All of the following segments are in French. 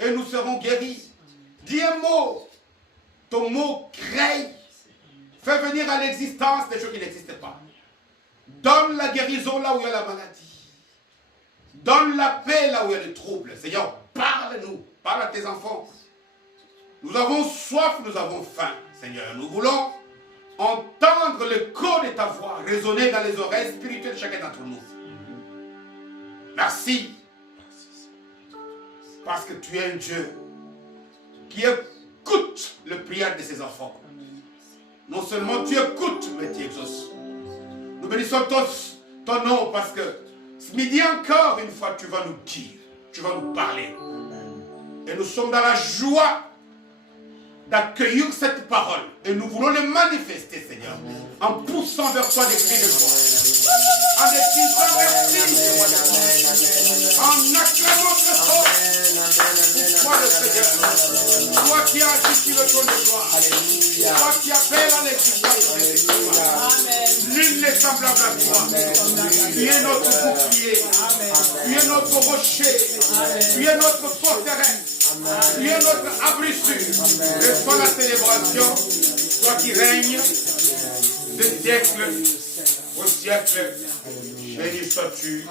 et nous serons guéris. Dis un mot. Ton mot crée. Fais venir à l'existence des choses qui n'existent pas. Donne la guérison là où il y a la maladie. Donne la paix là où il y a le trouble. Seigneur, parle-nous. Parle à tes enfants. Nous avons soif, nous avons faim. Seigneur, nous voulons entendre l'écho de ta voix résonner dans les oreilles spirituelles de chacun d'entre nous. Merci. Parce que tu es un Dieu qui écoute le prière de ses enfants. Non seulement tu écoutes, mais tu exauces. Nous bénissons tous ton nom parce que ce midi encore une fois tu vas nous dire, tu vas nous parler. Et nous sommes dans la joie d'accueillir cette parole. Et nous voulons le manifester, Seigneur, en poussant vers toi des cris de joie. En disant merci, en acclamant ce fort. Pour toi le Seigneur, toi qui agis sur le trône de gloire, toi qui appelles à l'existence, nul n'est semblable à toi. Tu es notre bouclier, tu es notre rocher, tu es notre forteresse. Tu es notre abri sûr. Reçois la célébration, toi qui règnes de siècle au siècle. Béni sois-tu.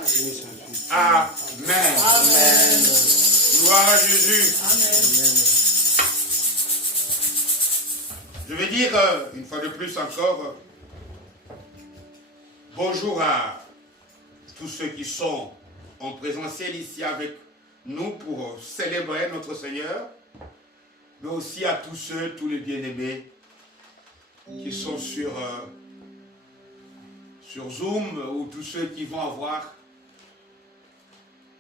Amen. Amen. Gloire à Jésus. Amen. Je vais dire une fois de plus encore bonjour à tous ceux qui sont en présentiel ici avec nous pour célébrer notre Seigneur, mais aussi à tous ceux, tous les bien-aimés qui sont sur Zoom ou tous ceux qui vont avoir,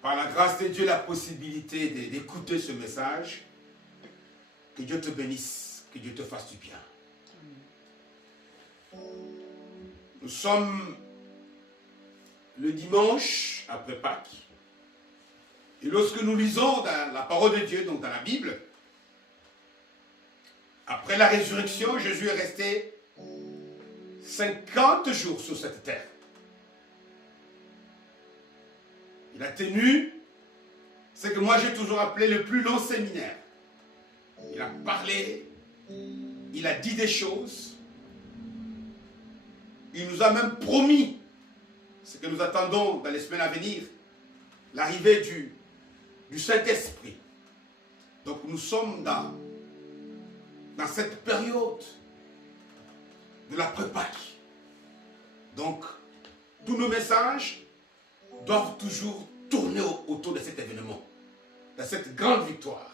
par la grâce de Dieu, la possibilité d'écouter ce message. Que Dieu te bénisse, que Dieu te fasse du bien. Nous sommes le dimanche après Pâques. Et lorsque nous lisons dans la parole de Dieu, donc dans la Bible, après la résurrection, Jésus est resté 50 jours sur cette terre. Il a tenu ce que moi j'ai toujours appelé le plus long séminaire. Il a parlé, il a dit des choses, il nous a même promis ce que nous attendons dans les semaines à venir, l'arrivée du Saint-Esprit. Donc nous sommes dans cette période de l'après-Pâques. Donc tous nos messages doivent toujours tourner autour de cet événement, de cette grande victoire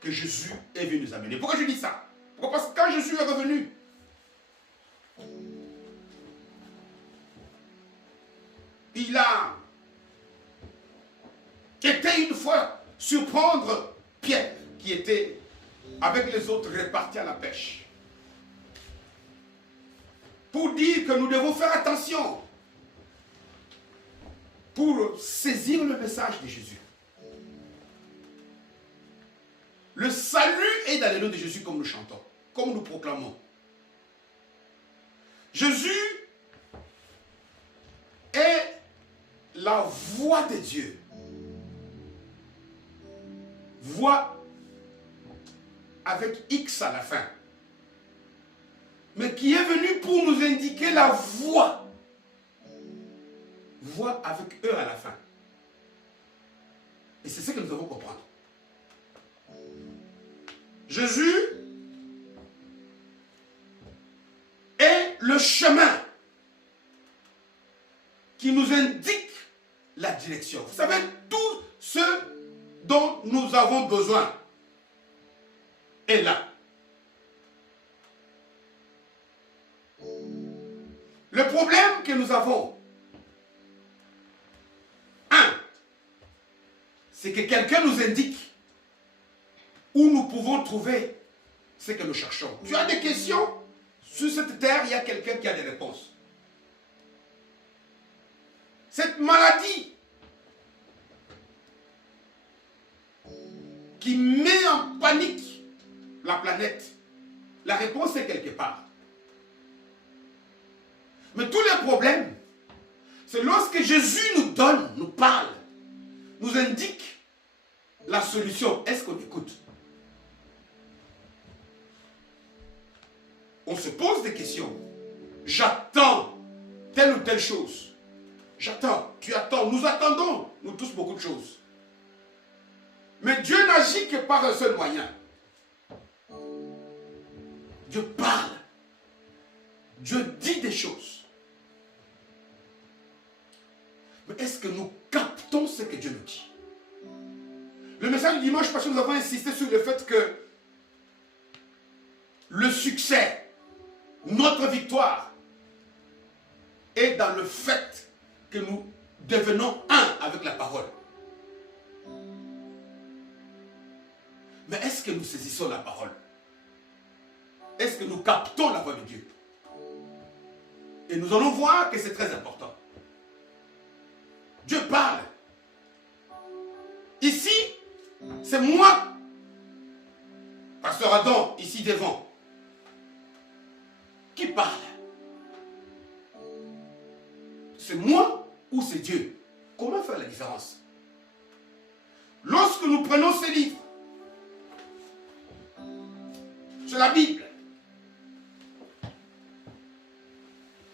que Jésus est venu nous amener. Pourquoi je dis ça? Pourquoi? Parce que quand Jésus est revenu, il a été une fois surprendre Pierre, qui était avec les autres répartis à la pêche, pour dire que nous devons faire attention pour saisir le message de Jésus. Le salut est dans le nom de Jésus, comme nous chantons, comme nous proclamons. Jésus est la voix de Dieu. Voix avec X à la fin. Mais qui est venu pour nous indiquer la voie. Voix avec E à la fin. Et c'est ce que nous devons comprendre. Jésus est le chemin qui nous indique la direction. Vous savez, tout ce dont nous avons besoin est là. Le problème que nous avons, c'est que quelqu'un nous indique où nous pouvons trouver ce que nous cherchons. Tu as des questions? Sur cette terre, il y a quelqu'un qui a des réponses. Cette maladie qui met en panique la planète, la réponse est quelque part. Mais tous les problèmes, c'est lorsque Jésus nous donne, nous parle, nous indique la solution, est-ce qu'on écoute? On se pose des questions. J'attends telle ou telle chose. J'attends, tu attends, nous attendons, nous tous beaucoup de choses. Mais Dieu n'agit que par un seul moyen. Dieu parle. Dieu dit des choses. Mais est-ce que nous captons ce que Dieu nous dit? Le message du dimanche passé, nous avons insisté sur le fait que le succès, notre victoire, est dans le fait que nous devenons un avec la parole. Mais est-ce que nous saisissons la parole? Est-ce que nous captons la voix de Dieu? Et nous allons voir que c'est très important. Dieu parle. Ici, c'est moi, Pasteur Adam, ici devant, qui parle. C'est moi ou c'est Dieu? Comment faire la différence? Lorsque nous prenons ces livres, c'est la Bible.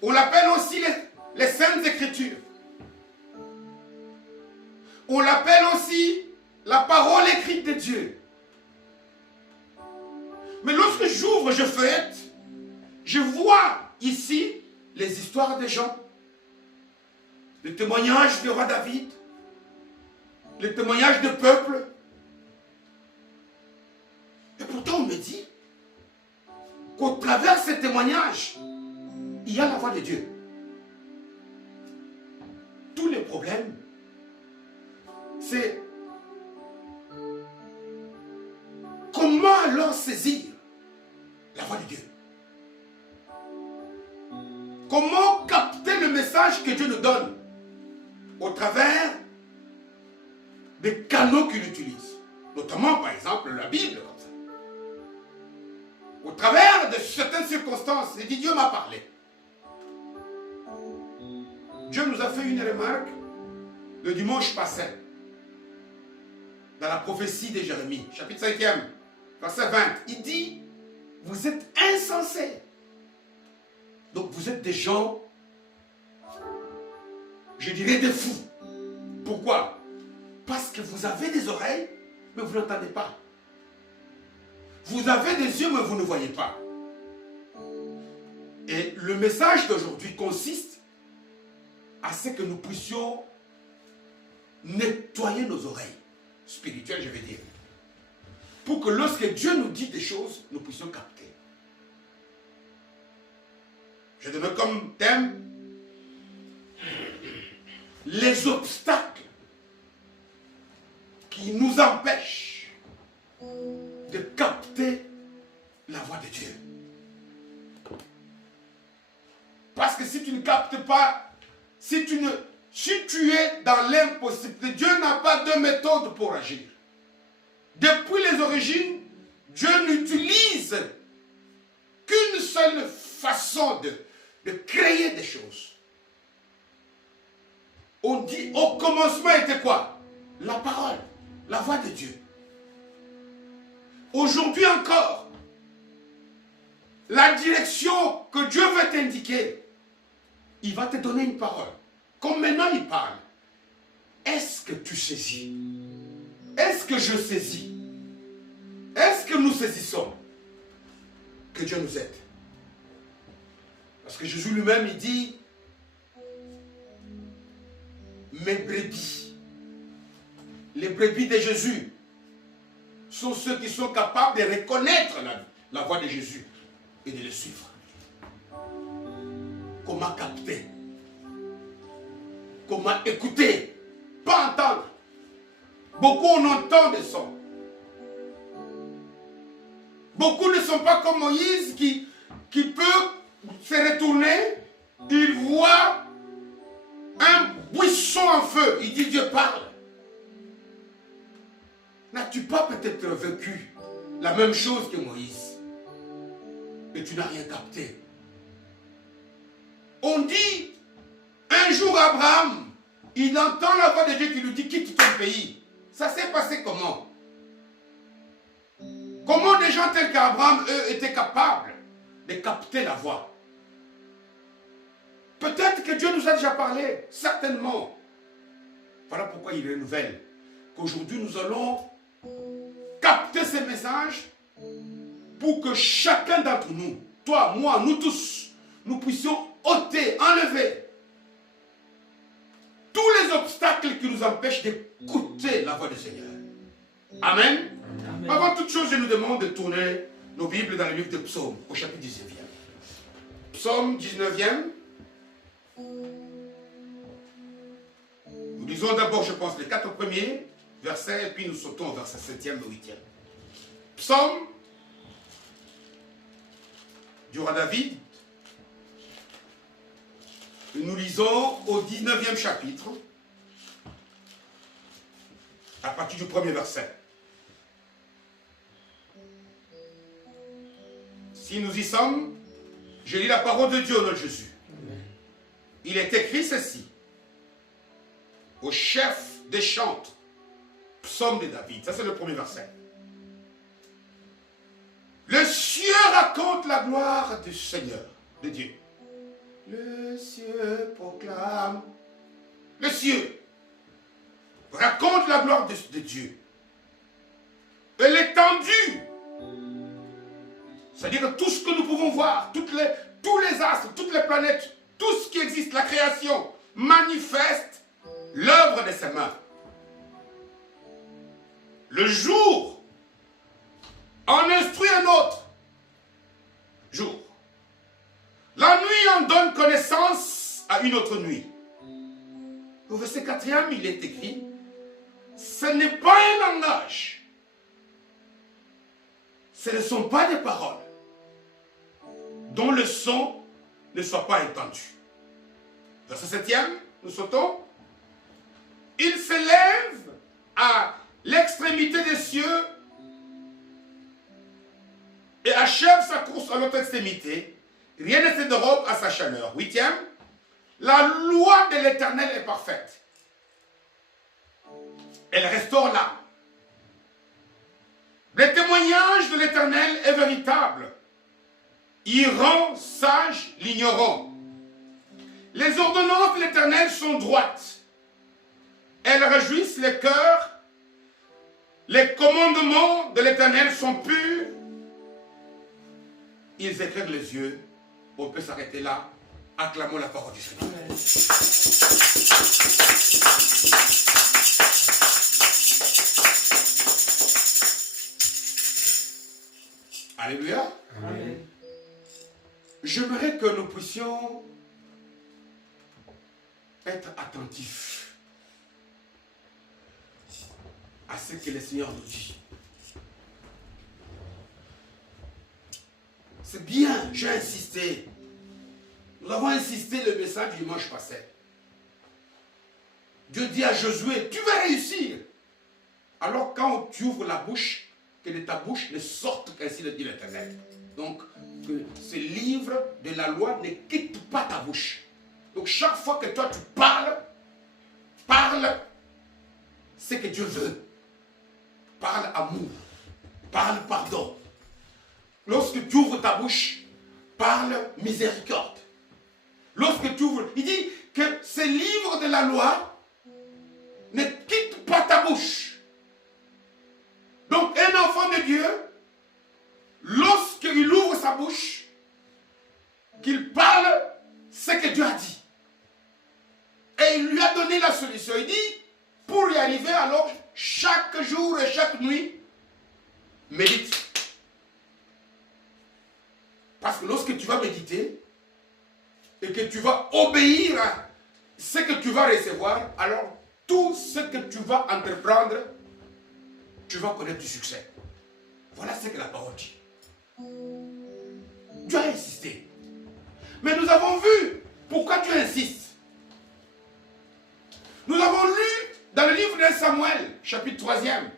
On l'appelle aussi les Saintes Écritures. On l'appelle aussi la parole écrite de Dieu. Mais lorsque j'ouvre, je feuillette, je vois ici les histoires des gens, les témoignages du roi David, les témoignages de peuple. Et pourtant on me dit qu'au travers de ces témoignages, il y a la voix de Dieu. Tous les problèmes, c'est comment alors saisir la voix de Dieu? Comment capter le message que Dieu nous donne au travers des canaux qu'il utilise, notamment par exemple la Bible comme ça. Au travers de certaines circonstances, il dit Dieu m'a parlé. Dieu nous a fait une remarque le dimanche passé, dans la prophétie de Jérémie, chapitre 5e, verset 20. Il dit, vous êtes insensés. Donc vous êtes des gens, je dirais des fous. Pourquoi? Parce que vous avez des oreilles, mais vous n'entendez pas. Vous avez des yeux, mais vous ne voyez pas. Et le message d'aujourd'hui consiste à ce que nous puissions nettoyer nos oreilles spirituelles, je vais dire, pour que lorsque Dieu nous dit des choses, nous puissions capter. Je donne comme thème les obstacles qui nous empêchent de capter la voix de Dieu. Parce que si tu ne captes pas, si tu es dans l'impossibilité, Dieu n'a pas de méthode pour agir. Depuis les origines, Dieu n'utilise qu'une seule façon de créer des choses. On dit, au commencement était quoi? La parole, la voix de Dieu. Aujourd'hui encore, la direction que Dieu veut t'indiquer, il va te donner une parole. Comme maintenant il parle. Est-ce que tu saisis? Est-ce que je saisis? Est-ce que nous saisissons? Que Dieu nous aide. Parce que Jésus lui-même, il dit, mes brebis, les brebis de Jésus, sont ceux qui sont capables de reconnaître la voix de Jésus et de le suivre. Comment capter? Comment écouter? Pas entendre. Beaucoup on entend des sons. Beaucoup ne sont pas comme Moïse qui peut se retourner, il voit un buisson en feu, il dit Dieu parle. N'as-tu pas peut-être vécu la même chose que Moïse? Et tu n'as rien capté. On dit, un jour Abraham, il entend la voix de Dieu qui lui dit quitte ton pays. Ça s'est passé comment? gens tels qu'Abraham, eux, étaient capables de capter la voix. Peut-être que Dieu nous a déjà parlé, certainement. Voilà pourquoi il renouvelle. Qu'aujourd'hui, nous allons capter ces messages pour que chacun d'entre nous, toi, moi, nous tous, nous puissions ôter, enlever tous les obstacles qui nous empêchent d'écouter la voix du Seigneur. Amen. Amen. Avant toute chose, je nous demande de tourner nos Bibles dans le livre de Psaume, au chapitre 19e. Psaume 19e. Nous lisons d'abord, je pense, les 4 premiers versets, et puis nous sautons au verset 7e et 8e. Psaume du roi David. Nous lisons au 19e chapitre, à partir du premier verset. Si nous y sommes, je lis la parole de Dieu au nom de Jésus. Il est écrit ceci, au chef des chantres, psaume de David. Ça, c'est le premier verset. Le cieux raconte la gloire du Seigneur, de Dieu. Le cieux proclame. Le cieux raconte la gloire de Dieu. Et l'étendue, c'est-à-dire tout ce que nous pouvons voir, tous les astres, toutes les planètes, tout ce qui existe, la création, manifeste l'œuvre de ses mains. Le jour en instruit un autre jour. La nuit en donne connaissance à une autre nuit. Au verset 4e, il est écrit, ce n'est pas un langage. Ce ne sont pas des paroles dont le son ne soit pas entendu. Verset 7e, nous sautons. Il s'élève à l'extrémité des cieux et achève sa course à l'autre extrémité. Rien ne se dérobe à sa chaleur. 8e, la loi de l'Éternel est parfaite. Elle restaure l'âme. Le témoignage de l'Éternel est véritable. Il rend sage l'ignorant. Les ordonnances de l'Éternel sont droites. Elles réjouissent les cœurs. Les commandements de l'Éternel sont purs. Ils éclairent les yeux. On peut s'arrêter là. Acclamons la parole du Seigneur. Amen. Alléluia. Amen. J'aimerais que nous puissions être attentifs à ce que le Seigneur nous dit. C'est bien, j'ai insisté. Nous avons insisté le message du dimanche passé. Dieu dit à Josué, tu vas réussir. Alors quand tu ouvres la bouche, que de ta bouche ne sorte qu'ainsi le dit l'Éternel. Donc, que ce livre de la loi ne quitte pas ta bouche. Donc chaque fois que toi tu parle ce que Dieu veut. Parle amour, parle pardon. Lorsque tu ouvres ta bouche, parle miséricorde. Lorsque tu ouvres, il dit que ce livre de la loi ne quitte pas ta bouche. Donc un enfant de Dieu, lorsqu'il ouvre sa bouche, qu'il parle ce que Dieu a dit. Et il lui a donné la solution. Il dit, pour y arriver, alors, chaque jour et chaque nuit, médite. Parce que lorsque tu vas méditer, et que tu vas obéir à ce que tu vas recevoir, alors tout ce que tu vas entreprendre, tu vas connaître du succès. Voilà ce que la parole dit. Dieu a insisté. Mais nous avons vu pourquoi Dieu insiste. Nous avons lu dans le livre de Samuel, chapitre 3e,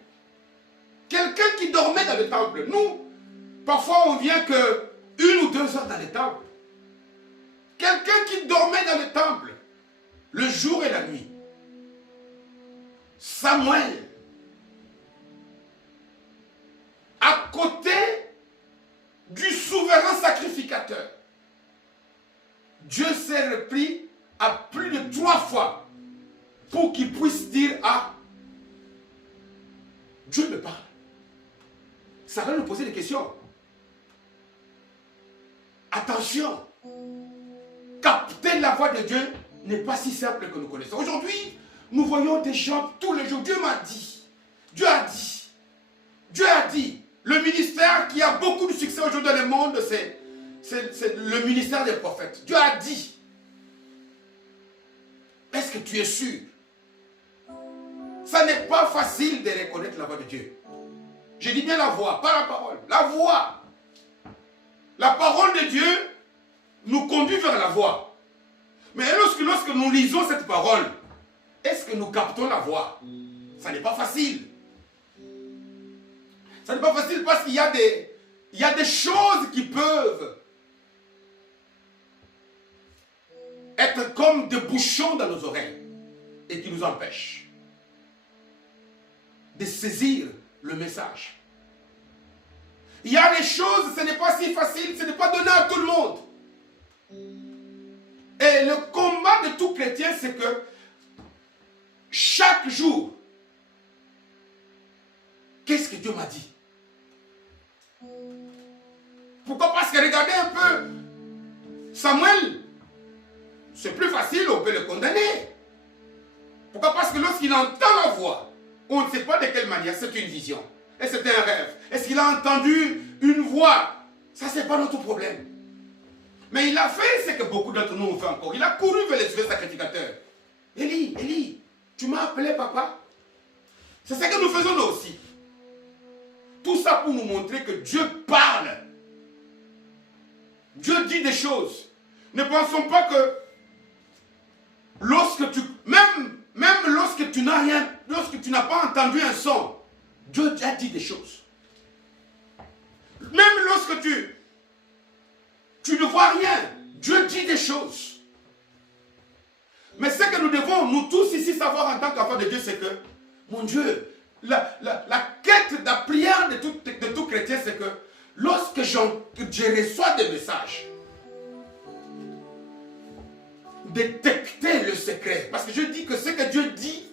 quelqu'un qui dormait dans le temple. Nous, parfois on vient que 1 ou 2 heures dans le temple. Quelqu'un qui dormait dans le temple, le jour et la nuit. Samuel, à côté pour qu'il puisse dire, ah, Dieu me parle. Ça va nous poser des questions. Attention, capter la voix de Dieu n'est pas si simple que nous connaissons. Aujourd'hui, nous voyons des gens tous les jours. Dieu m'a dit, Dieu a dit, Dieu a dit. Le ministère qui a beaucoup de succès aujourd'hui dans le monde, c'est le ministère des prophètes. Dieu a dit. Est-ce que tu es sûr? Ça n'est pas facile de reconnaître la voix de Dieu. Je dis bien la voix, pas la parole. La voix. La parole de Dieu nous conduit vers la voix. Mais lorsque nous lisons cette parole, est-ce que nous captons la voix? Ça n'est pas facile. Ça n'est pas facile parce qu'il y a des choses qui peuvent être comme des bouchons dans nos oreilles et qui nous empêchent de saisir le message. Il y a des choses, ce n'est pas si facile, ce n'est pas donné à tout le monde. Et le combat de tout chrétien, c'est que chaque jour, qu'est-ce que Dieu m'a dit? Pourquoi? Parce que regardez un peu, Samuel, c'est plus facile, on peut le condamner. Pourquoi? Parce que lorsqu'il entend la voix, on ne sait pas de quelle manière, c'est une vision. Et c'est un rêve. Est-ce qu'il a entendu une voix? Ça, c'est pas notre problème. Mais il a fait ce que beaucoup d'entre nous ont fait encore. Il a couru vers les yeux sacrificateurs. Élie, Élie, tu m'as appelé papa? C'est ce que nous faisons nous aussi. Tout ça pour nous montrer que Dieu parle. Dieu dit des choses. Ne pensons pas que lorsque tu... Même lorsque tu n'as rien, lorsque tu n'as pas entendu un son, Dieu a dit des choses. Même lorsque tu ne vois rien, Dieu dit des choses. Mais ce que nous devons, nous tous ici, savoir en tant qu'enfants de Dieu, c'est que, mon Dieu, la quête, la prière de tout chrétien, c'est que lorsque je reçois des messages, détecter le secret. Parce que je dis que ce que Dieu dit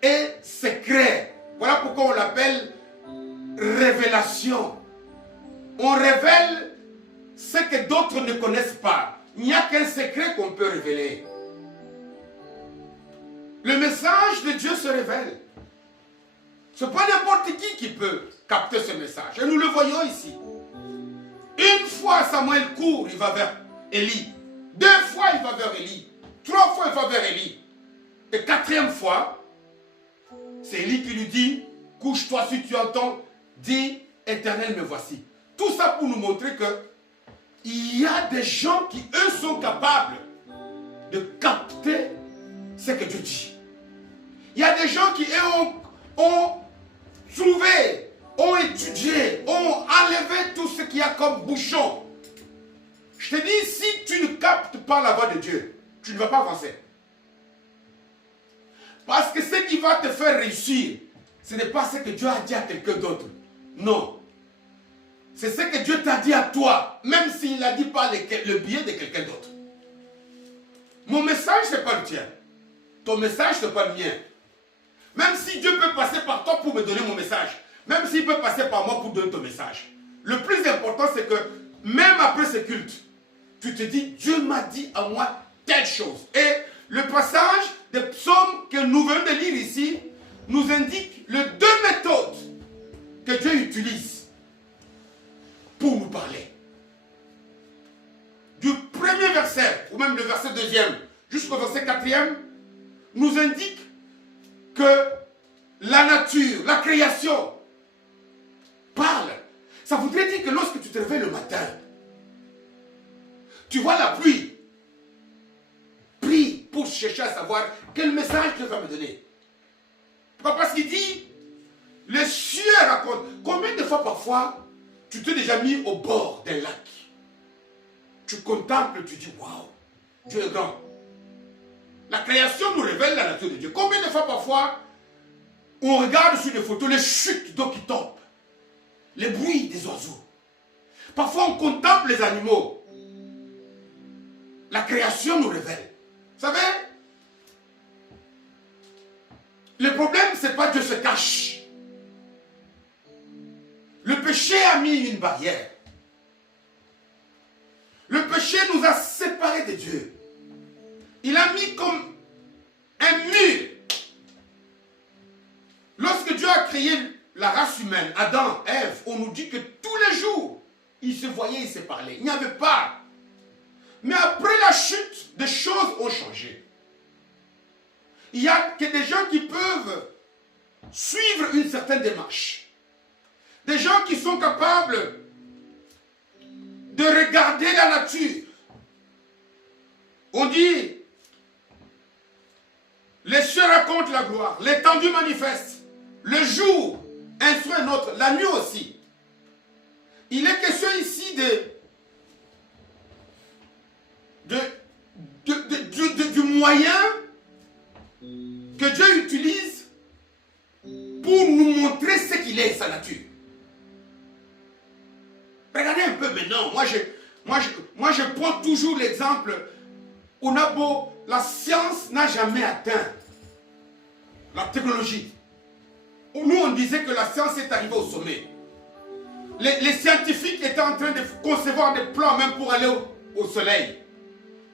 est secret. Voilà pourquoi on l'appelle révélation. On révèle ce que d'autres ne connaissent pas. Il n'y a qu'un secret qu'on peut révéler. Le message de Dieu se révèle. Ce n'est pas n'importe qui peut capter ce message. Et nous le voyons ici. Une fois Samuel court, il va vers Élie. 2 fois il va vers Élie. 3 fois il va vers Élie. Et 4e fois, c'est Élie qui lui dit, couche-toi si tu entends, dis, Éternel me voici. Tout ça pour nous montrer que il y a des gens qui, eux, sont capables de capter ce que Dieu dit. Il y a des gens qui, eux, ont trouvé, ont étudié, ont enlevé tout ce qu'il y a comme bouchon. Je te dis, si tu ne captes pas la voix de Dieu, tu ne vas pas avancer. Parce que ce qui va te faire réussir, ce n'est pas ce que Dieu a dit à quelqu'un d'autre. Non. C'est ce que Dieu t'a dit à toi, même s'il n'a dit pas le biais de quelqu'un d'autre. Mon message, ce n'est pas le tien. Ton message, ce n'est pas le mien. Même si Dieu peut passer par toi pour me donner mon message, même s'il peut passer par moi pour donner ton message, le plus important, c'est que même après ce culte, tu te dis, Dieu m'a dit à moi telle chose. Et le passage des psaumes que nous venons de lire ici nous indique les 2 méthodes que Dieu utilise pour nous parler. Du premier verset, ou même le verset 2e, jusqu'au verset 4e, nous indique que la nature, la création parle. Ça voudrait dire que lorsque tu te réveilles le matin, tu vois la pluie. Prie pour chercher à savoir quel message Dieu va me donner. Pourquoi? Parce qu'il dit, les cieux racontent. Combien de fois parfois tu t'es déjà mis au bord d'un lac? Tu contemples, tu dis, waouh, Dieu est grand. La création nous révèle la nature de Dieu. Combien de fois parfois on regarde sur des photos les chutes d'eau qui tombent, les bruits des oiseaux. Parfois on contemple les animaux. La création nous révèle. Vous savez, Le problème, ce n'est pas Dieu se cache. Le péché a mis une barrière. Le péché nous a séparés de Dieu. Il a mis comme un mur. Lorsque Dieu a créé la race humaine, Adam, Ève, on nous dit que tous les jours, ils se voyaient, ils se parlaient. Il n'y avait pas. Mais après la chute, des choses ont changé. Il n'y a que des gens qui peuvent suivre une certaine démarche. Des gens qui sont capables de regarder la nature. On dit, les cieux racontent la gloire, l'étendue manifeste. Le jour instruit un autre, la nuit aussi. Il est question ici du moyen que Dieu utilise pour nous montrer ce qu'il est, sa nature. Regardez un peu maintenant, moi je prends toujours l'exemple, la science n'a jamais atteint la technologie. Nous on disait que la science est arrivée au sommet. Les scientifiques étaient en train de concevoir des plans même pour aller au soleil.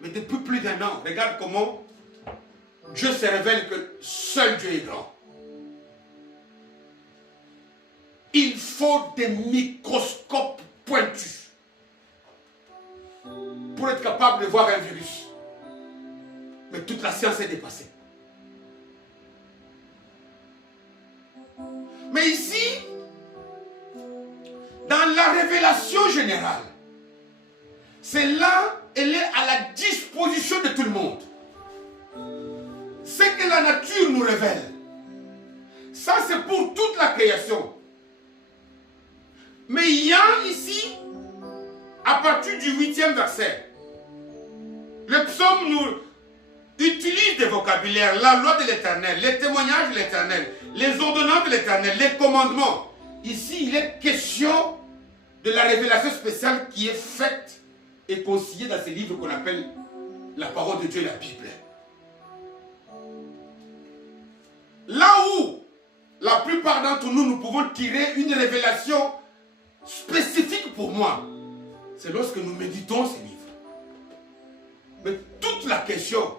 Mais depuis plus d'un an, regarde comment Dieu se révèle que seul Dieu est grand. Il faut des microscopes pointus pour être capable de voir un virus. Mais toute la science est dépassée. Mais ici, dans la révélation générale, c'est là, elle est à la disposition de tout le monde. Ce que la nature nous révèle, ça c'est pour toute la création. Mais il y a ici, à partir du 8e verset, le psaume nous utilise des vocabulaires, la loi de l'Éternel, les témoignages de l'Éternel, les ordonnances de l'Éternel, les commandements. Ici, il est question de la révélation spéciale qui est faite et consignée dans ces livres qu'on appelle la parole de Dieu et la Bible. Là où la plupart d'entre nous, nous pouvons tirer une révélation spécifique pour moi, c'est lorsque nous méditons ces livres. Mais toute la question,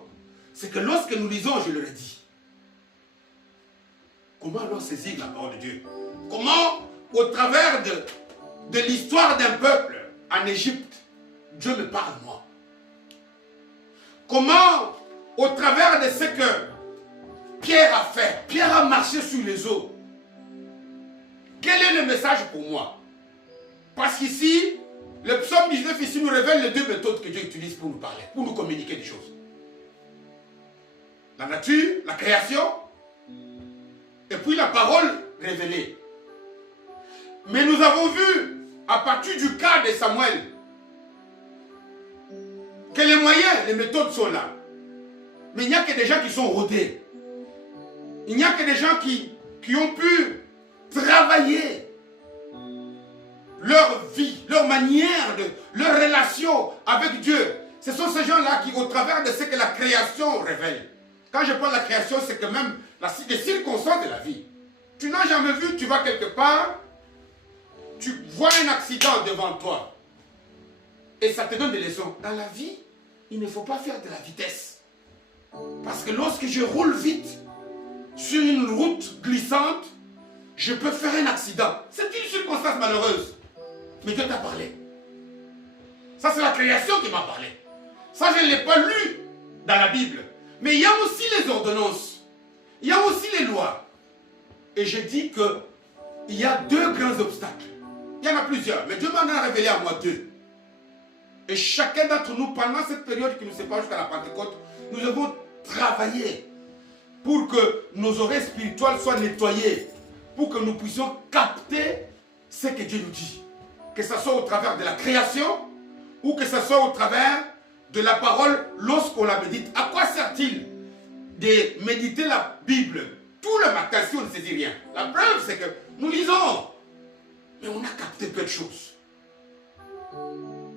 c'est que lorsque nous lisons, je le redis, comment alors saisir la parole de Dieu? Comment, au travers de l'histoire d'un peuple en Égypte, Dieu me parle moi? Comment, au travers de ce que Pierre a fait, Pierre a marché sur les eaux, quel est le message pour moi? Parce qu'ici, le psaume 19 ici nous révèle les deux méthodes que Dieu utilise pour nous parler, pour nous communiquer des choses. La nature, la création, et puis la parole révélée. Mais nous avons vu, à partir du cas de Samuel, que les moyens, les méthodes sont là. Mais il n'y a que des gens qui sont rodés. Il n'y a que des gens qui ont pu travailler leur vie, leur manière, leur relation avec Dieu. Ce sont ces gens-là qui, au travers de ce que la création révèle. Quand je parle de la création, c'est que même les circonstances de la vie. Tu n'as jamais vu, tu vas quelque part, tu vois un accident devant toi. Et ça te donne des leçons. Dans la vie, il ne faut pas faire de la vitesse. Parce que lorsque je roule vite sur une route glissante, je peux faire un accident. C'est une circonstance malheureuse. Mais Dieu t'a parlé. Ça, c'est la création qui m'a parlé. Ça, je ne l'ai pas lu dans la Bible. Mais il y a aussi les ordonnances. Il y a aussi les lois. Et je dis qu'il y a deux grands obstacles. Il y en a plusieurs, mais Dieu m'en a révélé à moi deux. Et chacun d'entre nous, pendant cette période qui nous sépare jusqu'à la Pentecôte, nous devons travailler pour que nos oreilles spirituelles soient nettoyées, pour que nous puissions capter ce que Dieu nous dit. Que ce soit au travers de la création, ou que ce soit au travers de la parole lorsqu'on la médite. À quoi sert-il de méditer la Bible tout le matin si on ne saisit rien? La preuve, c'est que nous lisons, mais on a capté peu de choses.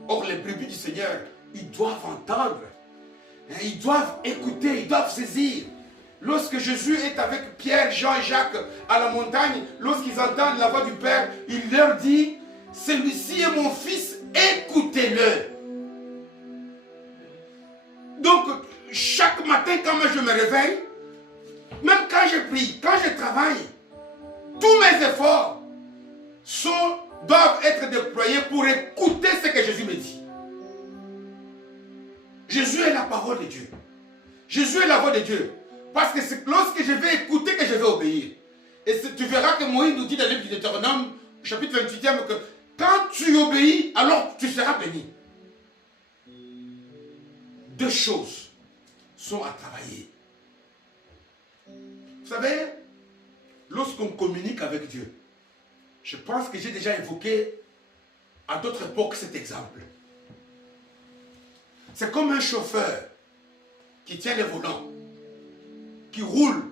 Or, les brebis du Seigneur, ils doivent entendre, ils doivent écouter, ils doivent saisir. Lorsque Jésus est avec Pierre, Jean et Jacques à la montagne, lorsqu'ils entendent la voix du Père, il leur dit, celui-ci est mon fils, écoutez-le. Donc, chaque matin quand je me réveille, même quand je prie, quand je travaille, tous mes efforts doivent être déployés pour écouter ce que Jésus me dit. Jésus est la parole de Dieu. Jésus est la voix de Dieu. Parce que c'est lorsque je vais écouter que je vais obéir. Et tu verras que Moïse nous dit dans le livre de Deutéronome, chapitre 28e, que quand tu obéis, alors tu seras béni. Deux choses sont à travailler. Vous savez, lorsqu'on communique avec Dieu, je pense que j'ai déjà évoqué à d'autres époques cet exemple. C'est comme un chauffeur qui tient le volant, qui roule,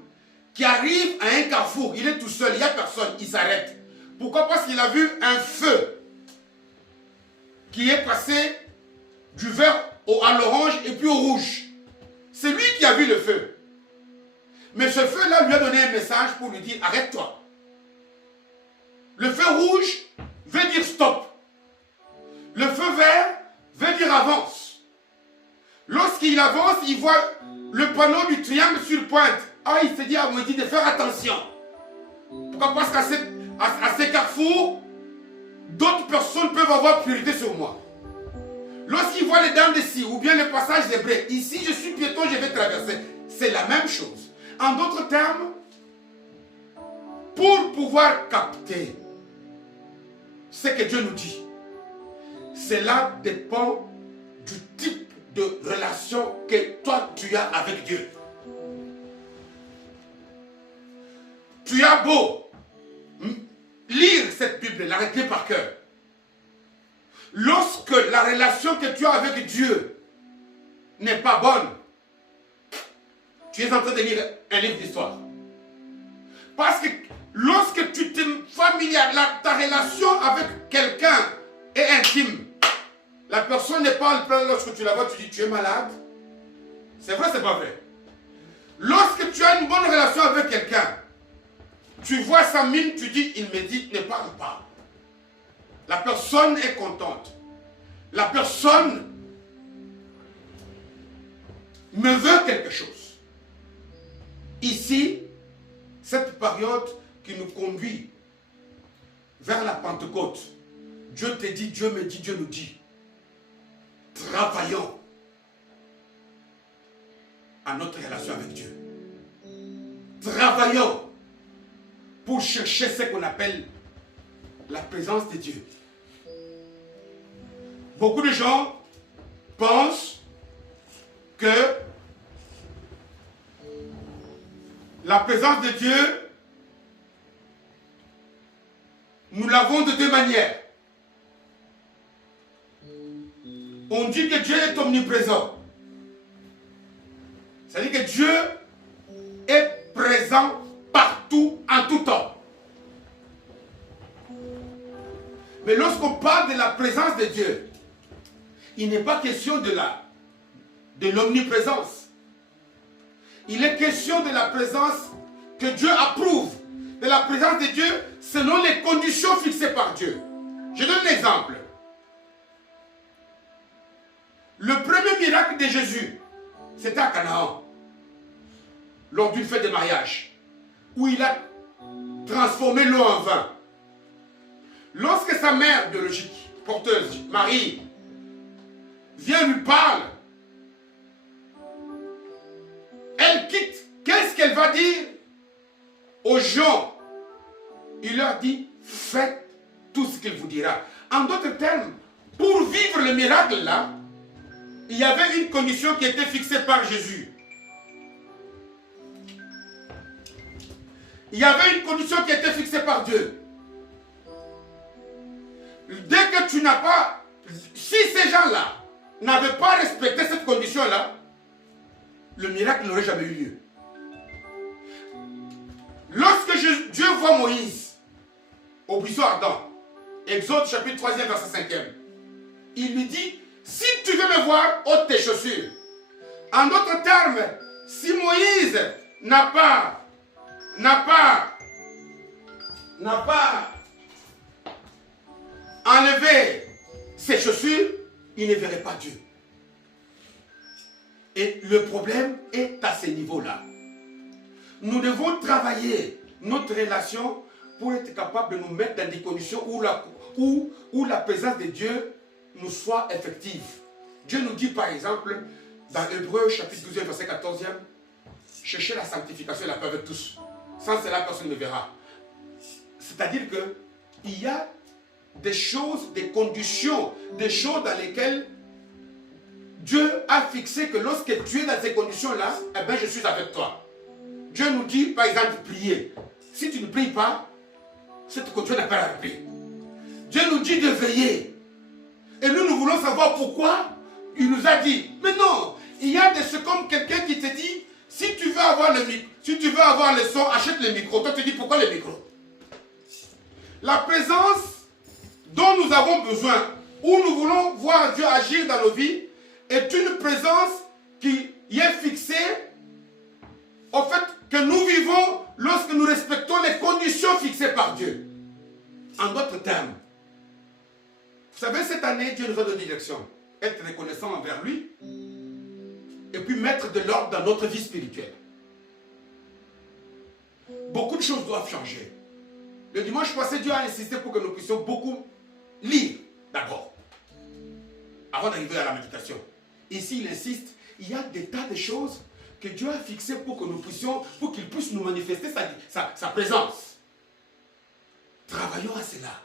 qui arrive à un carrefour, il est tout seul, il n'y a personne, il s'arrête. Pourquoi? Parce qu'il a vu un feu qui est passé du vert à l'orange et puis au rouge. C'est lui qui a vu le feu. Mais ce feu-là lui a donné un message pour lui dire, arrête-toi. Le feu rouge veut dire stop. Le feu vert veut dire avance. Lorsqu'il avance, il voit le panneau du triangle sur pointe. Ah, il s'est dit à Moïse de faire attention. Pourquoi? Parce qu'à ces carrefours, d'autres personnes peuvent avoir priorité sur moi. Lorsqu'il voit les dents de scie ou bien le passage zébré, ici je suis piéton, je vais traverser. C'est la même chose. En d'autres termes, pour pouvoir capter ce que Dieu nous dit, cela dépend du type de relation que toi tu as avec Dieu. Tu as beau lire cette Bible, la retenir par cœur. Lorsque la relation que tu as avec Dieu n'est pas bonne, tu es en train de lire un livre d'histoire. Parce que lorsque tu te familiarises, ta relation avec quelqu'un est intime. La personne n'est pas en plein lorsque tu la vois, tu dis tu es malade. C'est vrai, c'est pas vrai. Lorsque tu as une bonne relation avec quelqu'un, tu vois sa mine, tu dis il médite, ne parle pas. La personne est contente. La personne me veut quelque chose. Ici, cette période qui nous conduit vers la Pentecôte, Dieu te dit, Dieu me dit, Dieu nous dit, travaillons à notre relation avec Dieu. Travaillons pour chercher ce qu'on appelle la présence de Dieu. Beaucoup de gens pensent que la présence de Dieu, nous l'avons de deux manières. On dit que Dieu est omniprésent. C'est-à-dire que Dieu est présent partout, en tout temps. Mais lorsqu'on parle de la présence de Dieu, il n'est pas question de l'omniprésence. Il est question de la présence que Dieu approuve, de la présence de Dieu selon les conditions fixées par Dieu. Je donne un exemple. Le premier miracle de Jésus, c'était à Canaan, lors d'une fête de mariage, où il a transformé l'eau en vin. Lorsque sa mère biologique, porteuse, Marie, vient lui parle, elle quitte. Qu'est-ce qu'elle va dire aux gens? Il leur dit, faites tout ce qu'il vous dira. En d'autres termes, pour vivre le miracle là, il y avait une condition qui était fixée par Jésus. Il y avait une condition qui était fixée par Dieu. Dès que tu n'as pas... Si ces gens-là n'avaient pas respecté cette condition-là, le miracle n'aurait jamais eu lieu. Lorsque Dieu voit Moïse au buisson ardent, Exode chapitre 3, verset 5, il lui dit, si tu veux me voir, ôte tes chaussures. En d'autres termes, si Moïse n'a pas enlevé ses chaussures, il ne verrait pas Dieu. Et le problème est à ce niveau-là. Nous devons travailler notre relation pour être capable de nous mettre dans des conditions où la présence de Dieu nous soit effective. Dieu nous dit par exemple, dans Hébreux chapitre 12, verset 14, cherchez la sanctification et la paix avec tous. Sans cela, personne ne verra. C'est-à-dire qu'il y a des choses, des conditions, des choses dans lesquelles Dieu a fixé que lorsque tu es dans ces conditions-là, eh bien je suis avec toi. Dieu nous dit par exemple prier. Si tu ne pries pas, cette condition n'est pas remplie. Dieu nous dit de veiller. Et nous voulons savoir pourquoi il nous a dit. Mais non, il y a c'est comme quelqu'un qui te dit, si tu veux avoir le son, achète le micro. Toi tu dis pourquoi le micro? La présence dont nous avons besoin, où nous voulons voir Dieu agir dans nos vies, est une présence qui est fixée au fait que nous vivons lorsque nous respectons les conditions fixées par Dieu. En d'autres termes, vous savez, cette année, Dieu nous a donné une direction. Être reconnaissant envers lui et puis mettre de l'ordre dans notre vie spirituelle. Beaucoup de choses doivent changer. Le dimanche passé, Dieu a insisté pour que nous puissions beaucoup lire d'abord, avant d'arriver à la méditation. Ici, il insiste, il y a des tas de choses que Dieu a fixées pour que nous puissions, pour qu'il puisse nous manifester sa présence. Travaillons à cela.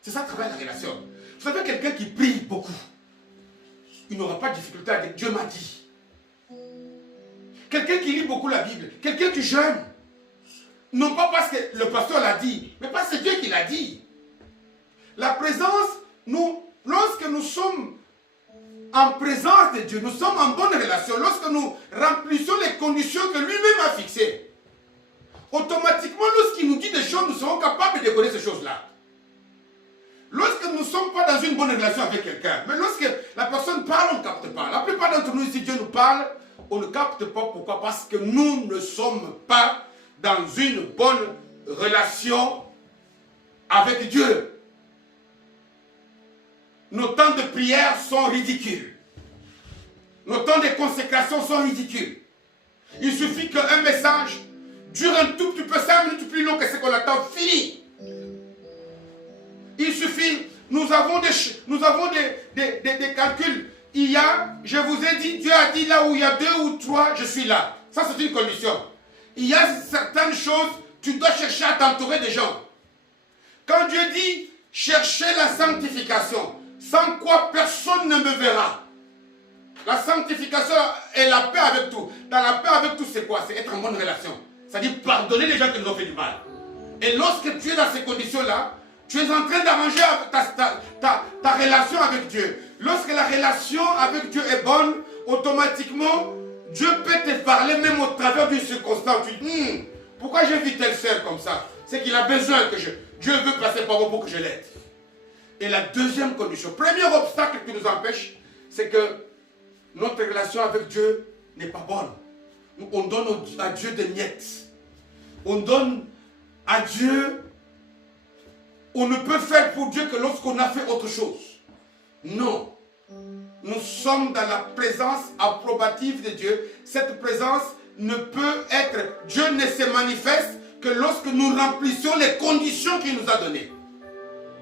C'est ça, travail la relation. Vous savez, quelqu'un qui prie beaucoup, il n'aura pas de difficulté à dire Dieu m'a dit. Quelqu'un qui lit beaucoup la Bible, quelqu'un qui jeûne, non pas parce que le pasteur l'a dit, mais parce que c'est Dieu qui l'a dit. La présence, lorsque nous sommes en présence de Dieu, nous sommes en bonne relation, lorsque nous remplissons les conditions que lui-même a fixées, automatiquement, lorsqu'il nous dit des choses, nous serons capables de décoder ces choses-là. Lorsque nous ne sommes pas dans une bonne relation avec quelqu'un, mais lorsque la personne parle, on ne capte pas. La plupart d'entre nous, si Dieu nous parle, on ne capte pas. Pourquoi? Parce que nous ne sommes pas dans une bonne relation avec Dieu. Nos temps de prière sont ridicules. Nos temps de consécration sont ridicules. Il suffit qu'un message dure un tout petit peu 5 minutes plus long que ce qu'on attend, fini. Il suffit, nous avons des calculs. Je vous ai dit, Dieu a dit là où il y a 2 ou 3, je suis là. Ça c'est une condition. Il y a certaines choses, tu dois chercher à t'entourer des gens. Quand Dieu dit, cherchez la sanctification, sans quoi personne ne me verra. La sanctification est la paix avec tout. Dans la paix avec tout, c'est quoi? C'est être en bonne relation. C'est-à-dire pardonner les gens qui nous ont fait du mal. Et lorsque tu es dans ces conditions-là, tu es en train d'arranger ta relation avec Dieu. Lorsque la relation avec Dieu est bonne, automatiquement, Dieu peut te parler même au travers d'une circonstance. Tu dis, pourquoi j'ai vu telle sœur comme ça? C'est qu'il a besoin que Dieu veut passer par moi pour que je l'aide. Et la deuxième condition, premier obstacle qui nous empêche, c'est que notre relation avec Dieu n'est pas bonne. On donne à Dieu des miettes. On donne à Dieu, on ne peut faire pour Dieu que lorsqu'on a fait autre chose. Non. Nous sommes dans la présence approbative de Dieu. Cette présence ne peut être, Dieu ne se manifeste que lorsque nous remplissons les conditions qu'il nous a données.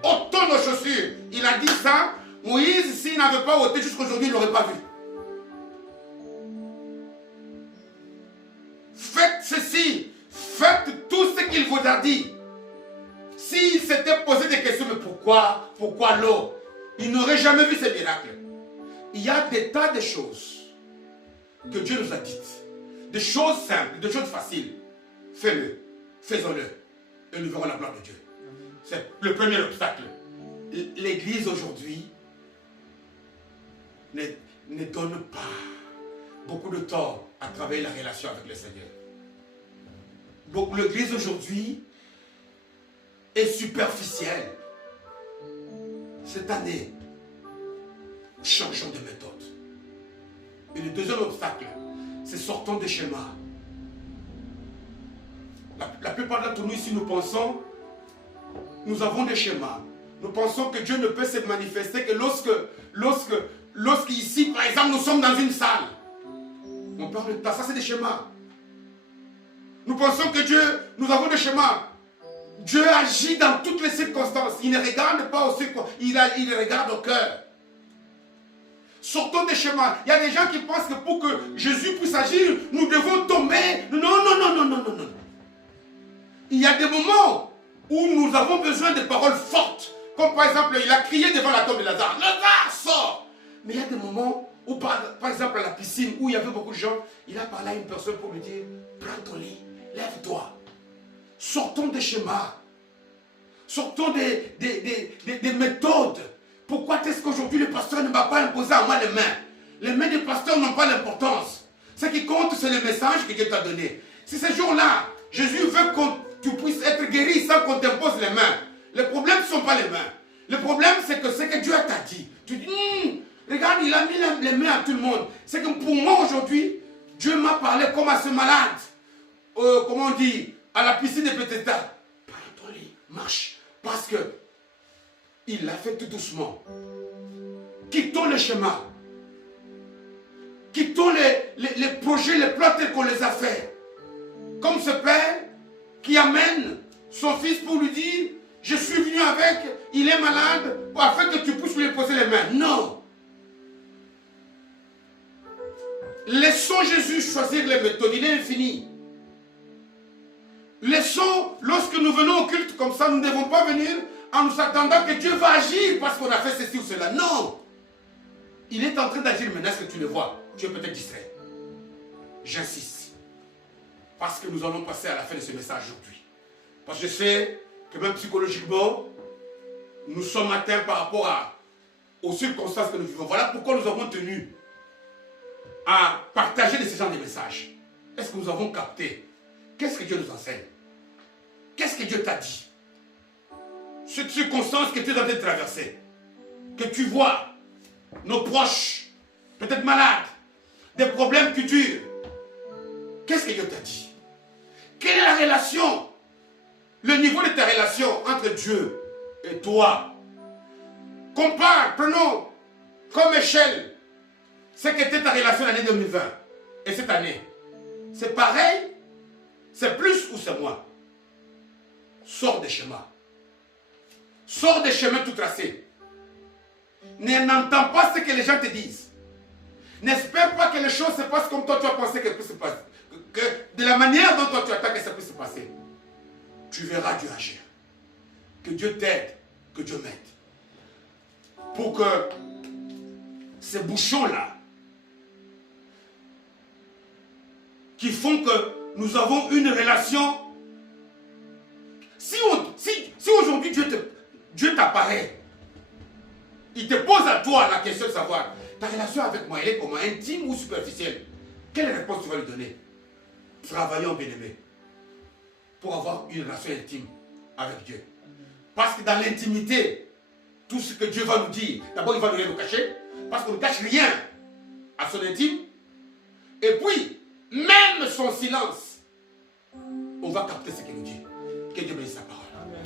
Ôtons nos chaussures. Il a dit ça. Moïse, s'il n'avait pas ôté jusqu'aujourd'hui, il ne l'aurait pas vu. Faites ceci. Faites tout ce qu'il vous a dit. S'il s'était posé des questions, mais pourquoi l'eau? Il n'aurait jamais vu ces miracles. Il y a des tas de choses que Dieu nous a dites. Des choses simples, des choses faciles. Fais-le. Faisons-le. Et nous verrons la gloire de Dieu. C'est le premier obstacle. L'Église aujourd'hui ne donne pas beaucoup de temps à travailler la relation avec le Seigneur. Donc l'Église aujourd'hui est superficielle. Cette année, changeons de méthode. Et le deuxième obstacle, c'est sortons des schémas. La plupart d'entre nous ici, nous pensons, nous avons des schémas. Nous pensons que Dieu ne peut se manifester que lorsque ici, par exemple, nous sommes dans une salle. On parle de ça, c'est des schémas. Nous pensons que Dieu, nous avons des schémas. Dieu agit dans toutes les circonstances. Il ne regarde pas aux circonstances, il regarde au cœur. Sortons des schémas. Il y a des gens qui pensent que pour que Jésus puisse agir, nous devons tomber. Non, non, non, non, non, non, non. Il y a des moments où nous avons besoin de paroles fortes. Comme par exemple, il a crié devant la tombe de Lazare. Lazare, sort! Mais il y a des moments où, par exemple, à la piscine, où il y avait beaucoup de gens, il a parlé à une personne pour lui dire, prends ton lit, lève-toi. Sortons des schémas. Sortons des méthodes. Pourquoi est-ce qu'aujourd'hui le pasteur ne m'a pas imposé à moi les mains? Les mains des pasteurs n'ont pas d'importance. Ce qui compte, c'est le message que Dieu t'a donné. Si ce jour-là, Jésus veut que tu puisses être guéri sans qu'on t'impose les mains, le problème ne sont pas les mains. Le problème, c'est que ce que Dieu t'a dit. Tu dis, regarde, il a mis les mains à tout le monde. C'est que pour moi aujourd'hui, Dieu m'a parlé comme à ce malade. Comment on dit? À la piscine de Bethesda. Prends ton lit, marche. Parce que il l'a fait tout doucement. Quittons le schéma. Quittons les projets, les plans tels qu'on les a faits. Comme ce père qui amène son fils pour lui dire, je suis venu avec, il est malade, afin que tu puisses lui poser les mains. Non. Laissons Jésus choisir les méthodes, il est infini. Laissons, lorsque nous venons au culte comme ça, nous ne devons pas venir en nous attendant que Dieu va agir parce qu'on a fait ceci ou cela. Non. Il est en train d'agir maintenant, est-ce que tu le vois? Tu es peut-être distrait. J'insiste. Parce que nous allons passer à la fin de ce message aujourd'hui. Parce que je sais que même psychologiquement, nous sommes atteints par rapport aux circonstances que nous vivons. Voilà pourquoi nous avons tenu à partager de ce genre de messages. Est-ce que nous avons capté? Qu'est-ce que Dieu nous enseigne? Qu'est-ce que Dieu t'a dit? Cette circonstance que tu es en train de traverser, que tu vois, nos proches, peut-être malades, des problèmes qui durent. Qu'est-ce que Dieu t'a dit? Quelle est la relation, le niveau de ta relation entre Dieu et toi? Compare, prenons comme échelle ce qu'était ta relation l'année 2020 et cette année. C'est pareil? C'est plus ou c'est moins? Sors des schémas. Sors des chemins tout tracés. N'entends pas ce que les gens te disent. N'espère pas que les choses se passent comme toi tu as pensé qu'elles puissent se passer. Que de la manière dont toi tu attends que ça puisse se passer. Tu verras Dieu agir. Que Dieu t'aide, que Dieu m'aide. Pour que ces bouchons-là, qui font que nous avons une relation. Si aujourd'hui Dieu t'apparaît, il te pose à toi la question de savoir, ta relation avec moi, elle est comment? Intime ou superficielle? Quelle réponse tu vas lui donner? Travaillons, bien-aimés, pour avoir une relation intime avec Dieu. Parce que dans l'intimité, tout ce que Dieu va nous dire, d'abord il va nous cacher, parce qu'on ne cache rien à son intime. Et puis, même son silence, on va capter ce qu'il nous dit. Que Dieu bénisse sa parole. Amen.